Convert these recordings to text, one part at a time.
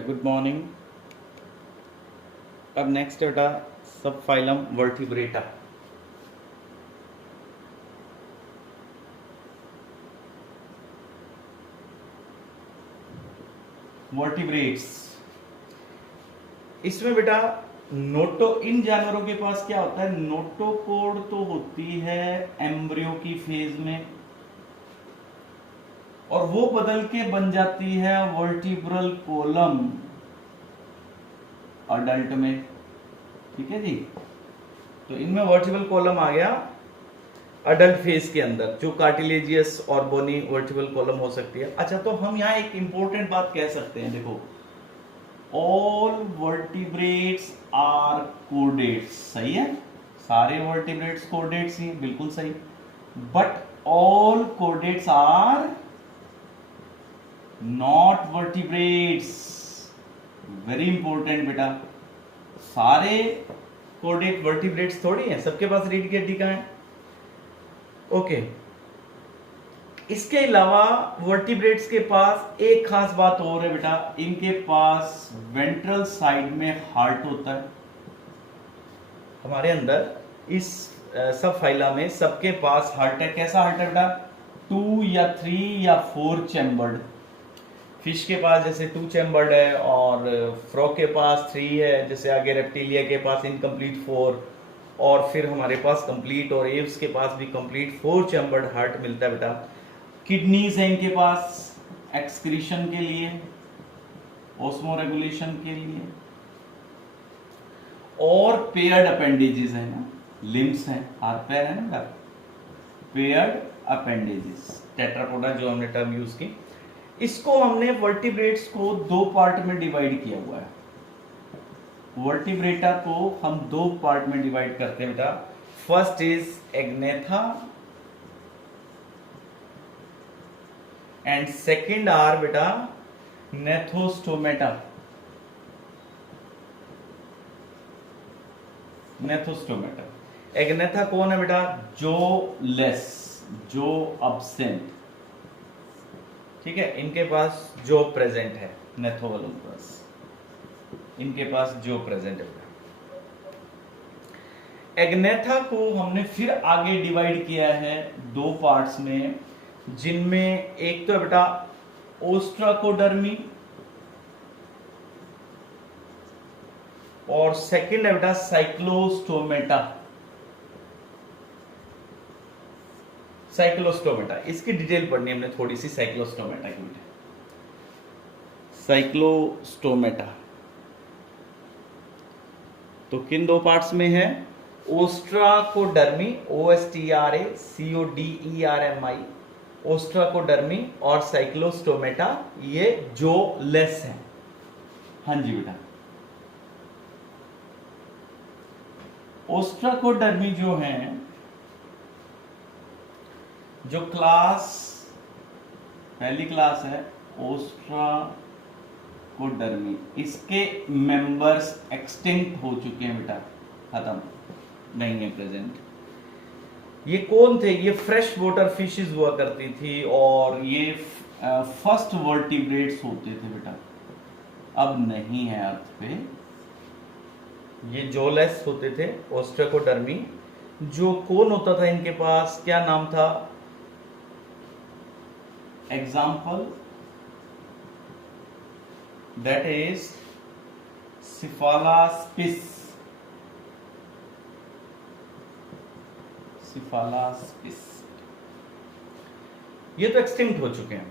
Good morning. अब next बेटा सब फाइलम वर्टिब्रेटा। वर्टिब्रेट्स, इसमें बेटा नोटो, इन जानवरों के पास क्या होता है, नोटोकोड तो होती है एम्ब्रियो की फेज में और वो बदल के बन जाती है वर्टिब्रल कॉलम अडल्ट में। ठीक है जी, तो इनमें वर्टिब्रल कॉलम आ गया अडल्ट फेज के अंदर, जो कार्टिलेजियस और बोनी वर्टिब्रल कॉलम हो सकती है। अच्छा, तो हम यहाँ एक इंपॉर्टेंट बात कह सकते हैं, देखो ऑल वर्टिब्रेट्स आर कोडेट्स। सही है, सारे वर्टिब्रेट्स कोडेट्स ही, बिल्कुल सही। But all chordates are not vertebrates. Very important बेटा, सारे कोडेट वर्टिब्रेट्स थोड़ी हैं, सबके पास रीढ़ की हड्डी कहाँ है। ओके, इसके अलावा वर्टिब्रेट्स के पास एक खास बात और है बेटा, इनके पास वेंट्रल साइड में हार्ट होता है। हमारे अंदर इस सब फाइला में सबके पास हार्ट है। कैसा हार्ट है बेटा, 2 या 3 या 4 चैम्बर्ड। फिश के पास जैसे 2 चैम्बर्ड है और फ्रॉग के पास 3 है, जैसे आगे रेप्टिलिया के पास इनकम्प्लीट 4, और फिर हमारे पास कंप्लीट, और एव्स के पास भी कंप्लीट 4 चैम्बर्ड हार्ट मिलता है बेटा। किडनीज है इनके पास एक्सक्रीशन के लिए, ऑस्मो रेगुलेशन के लिए, और पेयर्ड अपेंडेजेस है ना, लिम्स हैं, हाथ पैर है ना, पेयर्ड अपेंडेजेस, टेट्रापोडा जो हमने टर्म यूज की। इसको हमने वर्टिब्रेट्स को 2 पार्ट में डिवाइड किया हुआ है। वर्टिब्रेटा को हम 2 पार्ट में डिवाइड करते हैं बेटा। First is agnatha and second are बेटा नेथोस्टोमेटा। नेथोस्टोमेटा, एग्नेथा कौन है बेटा, जो लेस, जो अब्सेंट। ठीक है, इनके पास जो प्रेजेंट है, नेथोवलुम्पस इनके पास जो प्रेजेंट है। एग्नेथा को हमने फिर आगे डिवाइड किया है 2 पार्ट्स में, जिनमें एक तो है बेटा ओस्ट्राकोडर्मी और सेकंड है बेटा साइक्लोस्टोमेटा। साइक्लोस्टोमेटा, इसकी डिटेल पढ़नी है हमने थोड़ी सी साइक्लोस्टोमेटा की। साइक्लोस्टोमेटा तो किन 2 पार्ट्स में है, ओस्ट्राकोडर्मी, OSTRACODERMI, ओस्ट्राकोडर्मी, और साइक्लोस्टोमेटा, ये जो लेस है। हाँ जी बेटा, ओस्ट्राकोडर्मी जो है, जो क्लास पहली क्लास है ओस्ट्राकोडर्मी, इसके मेंबर्स एक्सटिंक्ट हो चुके हैं बेटा, खत्म, नहीं है प्रेजेंट। ये कौन थे, ये फ्रेश वाटर फिशेस हुआ करती थी और ये फर्स्ट वर्टिब्रेट्स होते थे बेटा, अब नहीं है अर्थ पे। ये जोलेस होते थे ओस्ट्राकोडर्मी। जो कौन होता था इनके पास, क्या नाम था, एग्जाम्पल दैट इज सिफालास्पिस। सिफालास्पिस, ये तो एक्सटिंक्ट हो चुके हैं।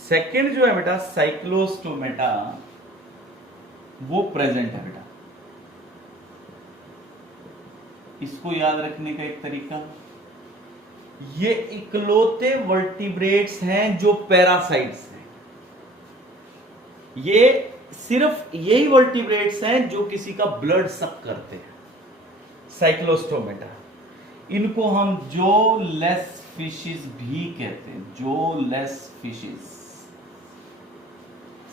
सेकंड जो है बेटा साइक्लोस्टोमेटा, वो प्रेजेंट है बेटा। इसको याद रखने का एक तरीका, ये इकलौते वर्टिब्रेट्स हैं जो पैरासाइट्स हैं। ये सिर्फ यही वर्टिब्रेट्स हैं जो किसी का ब्लड सक करते हैं, साइक्लोस्टोमेटा। इनको हम जो लेस फिशेस भी कहते हैं, जो लेस फिशेस,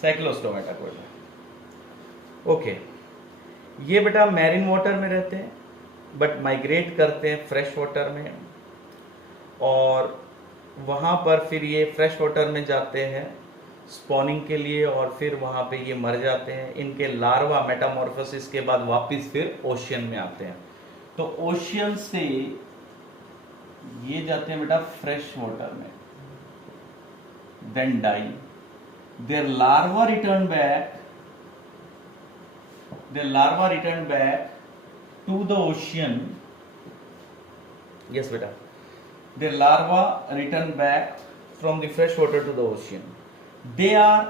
साइक्लोस्टोमेटा को। ओके, ये बेटा मैरिन वाटर में रहते हैं बट माइग्रेट करते हैं फ्रेश वाटर में, और वहां पर फिर ये फ्रेश वाटर में जाते हैं स्पॉनिंग के लिए, और फिर वहां पे ये मर जाते हैं। इनके लार्वा मेटामॉर्फोसिस के बाद वापस फिर ओशियन में आते हैं। तो ओशियन से ये जाते हैं बेटा फ्रेश वाटर में, then die, their larva return back to the ocean. Yes बेटा, their larva return back from the fresh water to the ocean. They are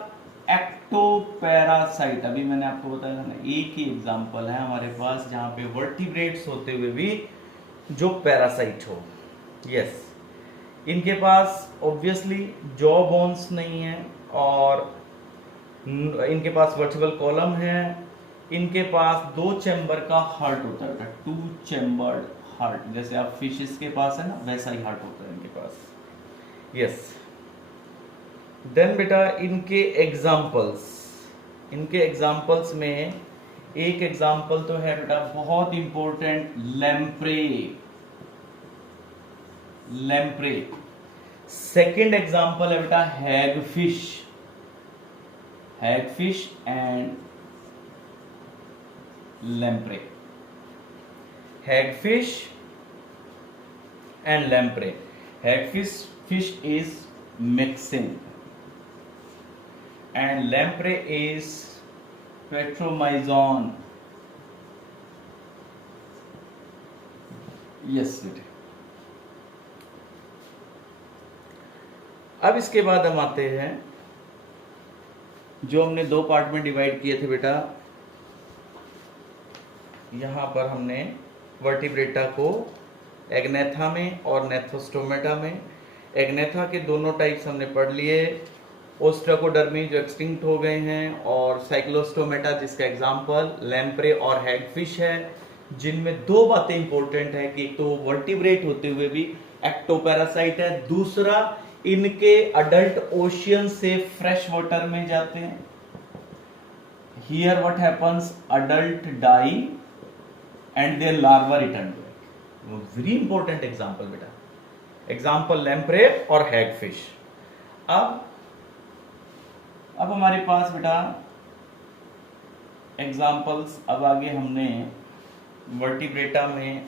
ectoparasite। अभी मैंने आपको बताया ना, एक ही एग्जांपल है हमारे पास जहां पे वर्टिब्रेट्स होते हुए भी जो पैरासाइट हो। यस, इनके पास ऑब्वियसली जॉ बोन्स नहीं है, और इनके पास वर्टिब्रल कॉलम है। इनके पास 2 चैम्बर का हार्ट होता है, 2 चैम्बर्ड हार्ट, जैसे आप फिशेस के पास है ना, वैसा ही हार्ट होता है इनके पास। यस, देन बेटा इनके एग्जाम्पल्स में एक एग्जाम्पल तो है बेटा बहुत इंपॉर्टेंट, लैम्प्रे। सेकंड एग्जाम्पल है बेटा hagfish and lamprey. Hagfish and lamprey. Hagfish is mixing and lamprey is petromyzon. Yes बेटे। अब इसके बाद हम आते हैं, जो हमने 2 पार्ट में डिवाइड किए थे बेटा, यहां पर हमने वर्टिब्रेटा को एग्नेथा में और नेथोस्टोमेटा में। एग्नेथा के दोनों टाइप्स हमने पढ़ लिए, ओस्ट्राकोडर्मी जो एक्सटिंक्ट हो गए हैं, और साइक्लोस्टोमेटा जिसका एग्जांपल लैम्प्रे और हैगफिश है, जिनमें 2 बातें इंपॉर्टेंट है कि एक तो वर्टिब्रेट होते हुए भी एक्टोपैरासाइट है, दूसरा इनके अडल्ट ओशियन से फ्रेश वाटर में जाते हैं। Here what happens, adult die and their larva return back. Very important example बेटा, एग्जाम्पल लैम्प्रे और हैगफिश। अब हमारे पास बेटा एग्जाम्पल्स, अब आगे हमने वर्टिब्रेटा में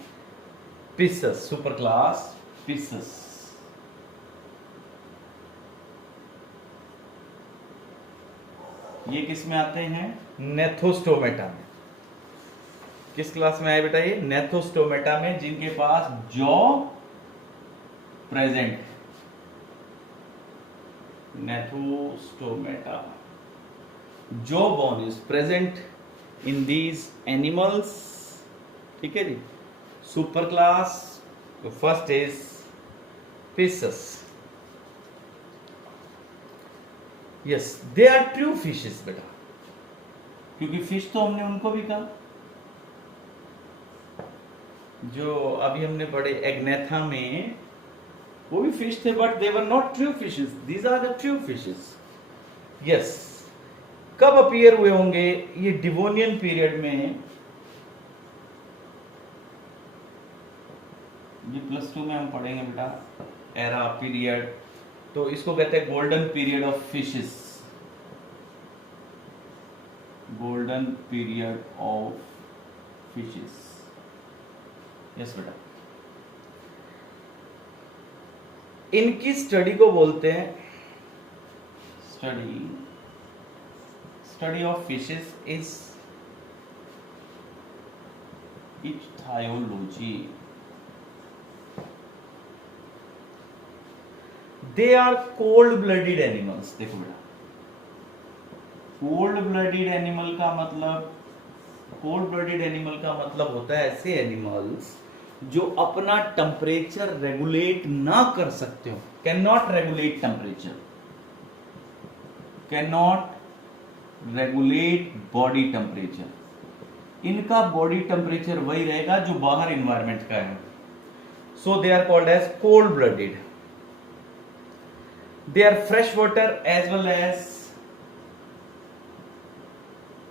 पिसस, सुपर क्लास पिसस, ये किस में आते हैं, नेथोस्टोमेटा में। किस क्लास में आए बेटा ये, नेथोस्टोमेटा में, जिनके पास jaw present, Gnathostomata, jaw bone is present in these animals. ठीक है जी। Super class first is Pisces. Yes, they are true fishes बेटा, क्योंकि फिश तो हमने उनको भी कहा जो अभी हमने पढ़े एग्नेथा में, वो भी फिश थे, but they were not true fishes, these are the true fishes. Yes, कब अपीयर हुए होंगे, ये डिवोनियन पीरियड में। ये +2 में हम पढ़ेंगे बेटा, एरा पीरियड, तो इसको कहते हैं golden period of fishes, golden period of fishes. Yes बेटा, इनकी स्टडी को बोलते हैं study of fishes is ichthyology. They are cold blooded animals. देखो बेटा, कोल्ड ब्लडेड एनिमल का मतलब होता है ऐसे एनिमल्स जो अपना टेम्परेचर रेगुलेट ना कर सकते हो, can not regulate temperature, can not regulate body temperature. इनका बॉडी टेम्परेचर वही रहेगा जो बाहर इन्वायरमेंट का है, so they are called as cold blooded. They are fresh water as well as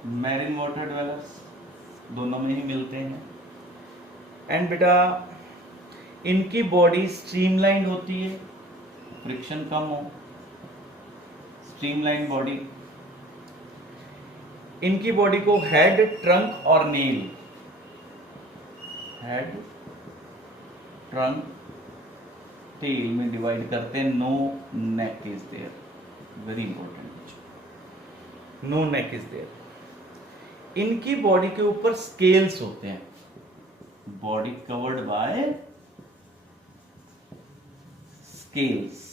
marine water dwellers, दोनों में ही मिलते हैं। एंड बेटा इनकी बॉडी स्ट्रीमलाइंड होती है, फ्रिक्शन कम हो, स्ट्रीमलाइन बॉडी। इनकी बॉडी को हेड, ट्रंक और नेल, हेड, ट्रंक, टेल में डिवाइड करते हैं। No neck is there, very important, no neck is there. इनकी बॉडी के ऊपर स्केल्स होते हैं, बॉडी कवर्ड बाय स्केल्स।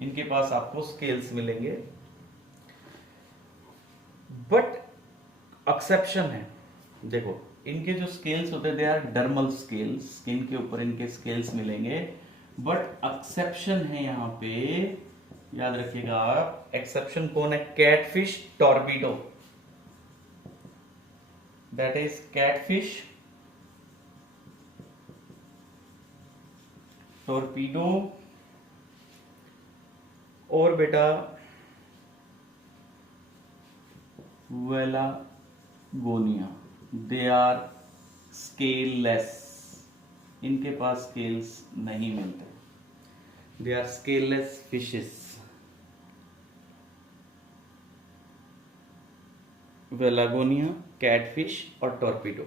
इनके पास आपको स्केल्स मिलेंगे, बट एक्सेप्शन है। देखो इनके जो स्केल्स होते हैं they are dermal scales, skin के ऊपर इनके स्केल्स मिलेंगे, बट एक्सेप्शन है यहां पे, याद रखिएगा आप। एक्सेप्शन कौन है? Catfish torpedo, that is catfish torpedo. और बेटा वेलागोनिया, दे आर स्केललेस, इनके पास स्केल्स नहीं मिलते, they are scaleless fishes. वेलागोनिया, catfish और टॉर्पीडो,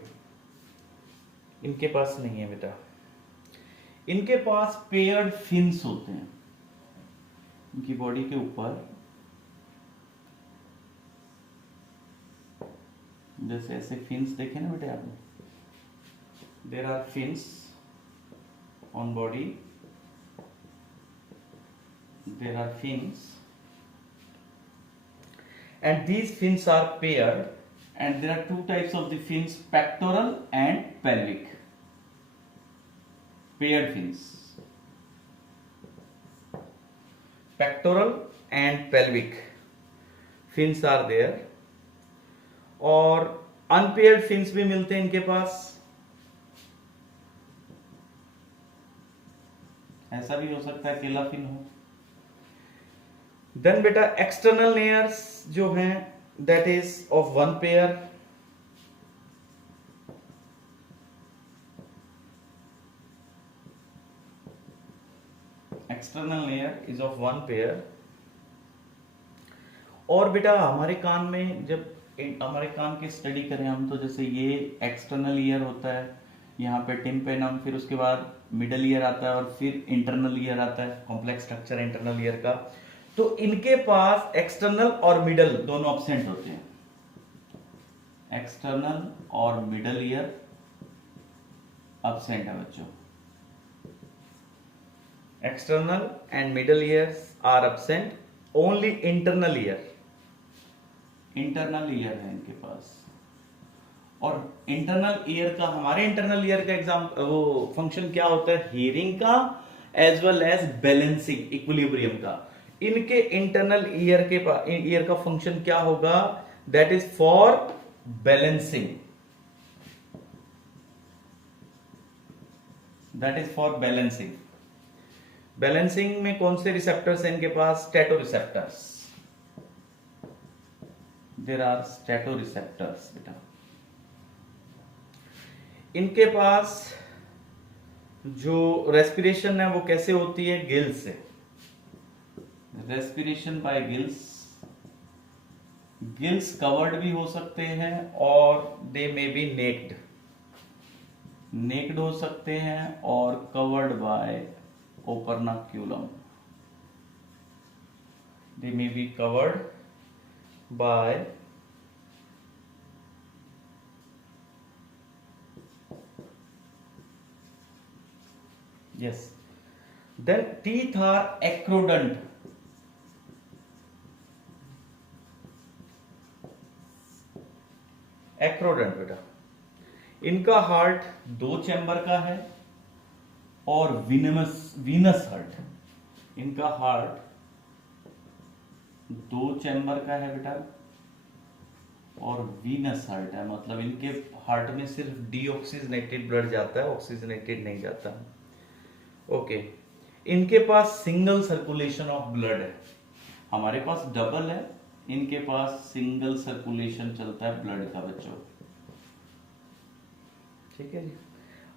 इनके पास नहीं है बेटा। इनके पास पेयर्ड फिन्स होते हैं, इनकी बॉडी के ऊपर जैसे ऐसे फिन्स देखे ना बेटे आपने, there are fins on body, there are fins and these fins are paired, and there are two types of the fins, pectoral and pelvic. Paired fins, pectoral and pelvic fins are there, और unpaired fins भी मिलते हैं इनके पास। ऐसा भी हो सकता है अकेला फिन हो। देन बेटा एक्सटर्नल लेयर्स जो हैं that is of one pair, external layer is of one pair. और बेटा हमारे कान में जब हमारे कान की स्टडी करें हम, तो जैसे ये एक्सटर्नल ईयर होता है, यहाँ पे टिम्पेनम, फिर उसके बाद मिडल ईयर आता है और फिर इंटरनल ईयर आता है, कॉम्प्लेक्स स्ट्रक्चर इंटरनल ईयर का। तो इनके पास एक्सटर्नल और मिडल दोनों एब्सेंट होते हैं, एक्सटर्नल और मिडल ईयर एब्सेंट है बच्चों। External and middle ears are absent, only internal ear, internal ear है इनके पास। और इंटरनल ईयर का, हमारे इंटरनल ईयर का एग्जाम वो फंक्शन क्या होता है? हियरिंग का as well as balancing, equilibrium का। इनके इंटरनल ईयर का फंक्शन क्या होगा? That is for balancing, that is for balancing. Balancing में कौन से रिसेप्टर्स हैं इनके पास? स्टैटो रिसेप्टर्स, देयर आर स्टैटो रिसेप्टर्स बेटा। इनके पास जो रेस्पिरेशन है वो कैसे होती है? गिल्स से, respiration by gills. Gills covered भी हो सकते हैं और they may be naked, naked हो सकते हैं और covered by operculum, they may be covered by yes, then teeth are acrodont, acrodont बेटा। इनका हार्ट 2 चैम्बर का है और वीनस हार्ट, इनका हार्ट 2 चैम्बर का है बेटा और वीनस हार्ट है, मतलब इनके हार्ट में सिर्फ डीऑक्सीजनेटेड ब्लड जाता है, ऑक्सीजनेटेड नहीं जाता। ओके, इनके पास सिंगल सर्कुलेशन ऑफ ब्लड है, हमारे पास डबल है, इनके पास सिंगल सर्कुलेशन चलता है ब्लड का बच्चों। ठीक है जी।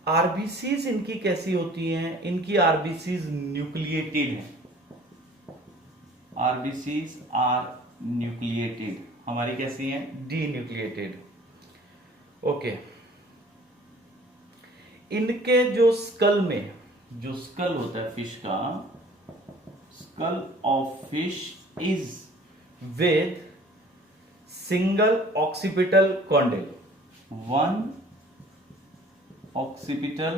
आरबीसीज इनकी कैसी होती हैं? इनकी आरबीसीज न्यूक्लिएटेड हैं, आरबीसीज आर न्यूक्लिएटेड, हमारी कैसी हैं, डी न्यूक्लिएटेड। ओके, इनके जो स्कल में, जो स्कल होता है फिश का, skull of fish is with single occipital condyle, one occipital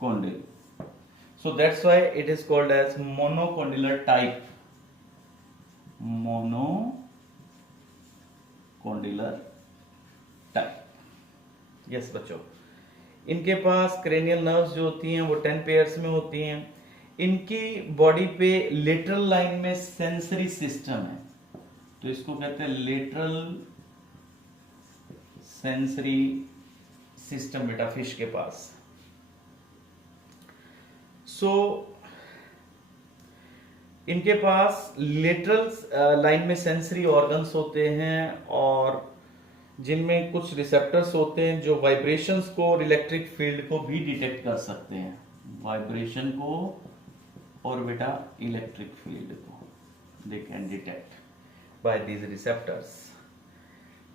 condyle, so that's why it is called as monocondylar type, monocondylar type। Yes बच्चों, इनके पास क्रेनियल नर्व्स जो होती हैं वो 10 पेयर्स में होती हैं। इनकी बॉडी पे लेटरल लाइन में सेंसरी सिस्टम है, तो इसको कहते हैं लेटरल सेंसरी सिस्टम बेटा फिश के पास। सो इनके पास लेटरल लाइन में सेंसरी ऑर्गन्स होते हैं और जिनमें कुछ रिसेप्टर्स होते हैं जो वाइब्रेशंस को और इलेक्ट्रिक फील्ड को भी डिटेक्ट कर सकते हैं, वाइब्रेशन को और बेटा इलेक्ट्रिक फील्ड को they can detect by these receptors.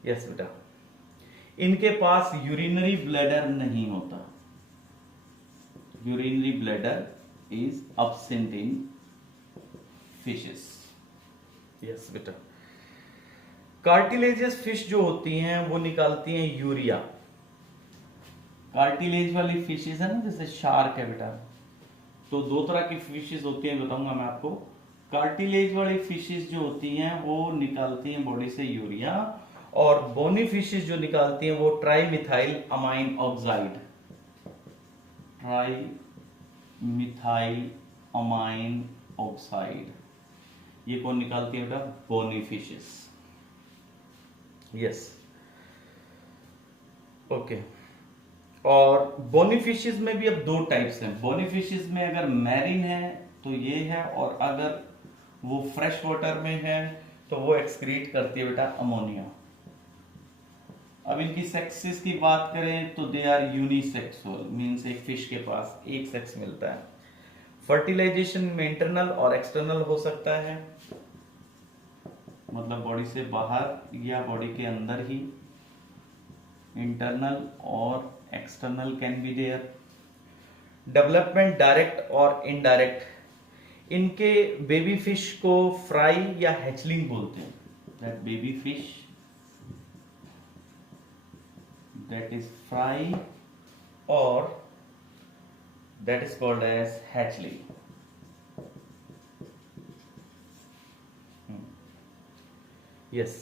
Yes बेटा, इनके पास यूरिनरी ब्लैडर नहीं होता, urinary bladder is absent in fishes. Yes बेटा, कार्टिलेजियस फिश जो होती हैं वो निकालती हैं यूरिया। कार्टिलेज वाली फिशेस है ना, जैसे शार्क है बेटा, तो दो तरह की फिशेस होती हैं, बताऊंगा मैं आपको। कार्टिलेज वाली फिशेस जो होती हैं वो निकालती हैं बॉडी से यूरिया, और बोनी फिशेस जो निकालती हैं वो trimethyl amine oxide, trimethyl amine oxide, ये कौन निकालती है बेटा, बोनी फिशेस। यस ओके, और बोनी फिशेस में भी अब दो टाइप्स हैं। बोनी फिशेस में अगर मैरीन है तो ये है, और अगर वो फ्रेश वाटर में है तो वो एक्सक्रीट करती है बेटा अमोनिया। अब इनकी सेक्सेस की बात करें तो दे आर यूनिसेक्सुअल, मीन्स एक फिश के पास एक सेक्स मिलता है। फर्टिलाइजेशन में इंटरनल और एक्सटर्नल हो सकता है, मतलब बॉडी से बाहर या बॉडी के अंदर ही, इंटरनल और external can be there. Development direct और इनडायरेक्ट। इनके बेबी फिश को फ्राई या हैचलिंग बोलते हैं, that baby fish that is fry or that is called as hatchling। yes,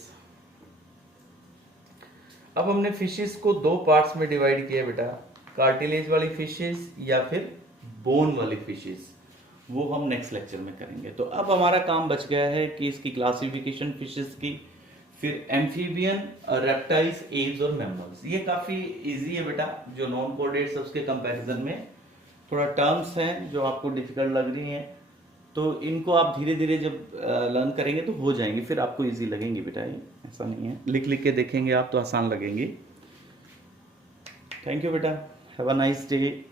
अब हमने फिशेस को दो पार्ट्स में डिवाइड किया बेटा, कार्टिलेज वाली फिशेस या फिर बोन वाली फिशेस, वो हम नेक्स्ट लेक्चर में करेंगे। तो अब हमारा काम बच गया है कि इसकी क्लासिफिकेशन फिशेस की, फिर एम्फीबियन, रेप्टाइल्स, एव्स और मैमल्स। ये काफी इजी है बेटा, जो नॉन कोऑर्डिनेट्स है उसके कंपैरिजन में थोड़ा टर्म्स हैं जो आपको डिफिकल्ट लग रही हैं, तो इनको आप धीरे धीरे जब लर्न करेंगे तो हो जाएंगे, फिर आपको इजी लगेंगे बेटा। ये ऐसा नहीं है, लिख लिख के देखेंगे आप तो आसान लगेंगे। थैंक यू बेटा, हैव अ नाइस डे।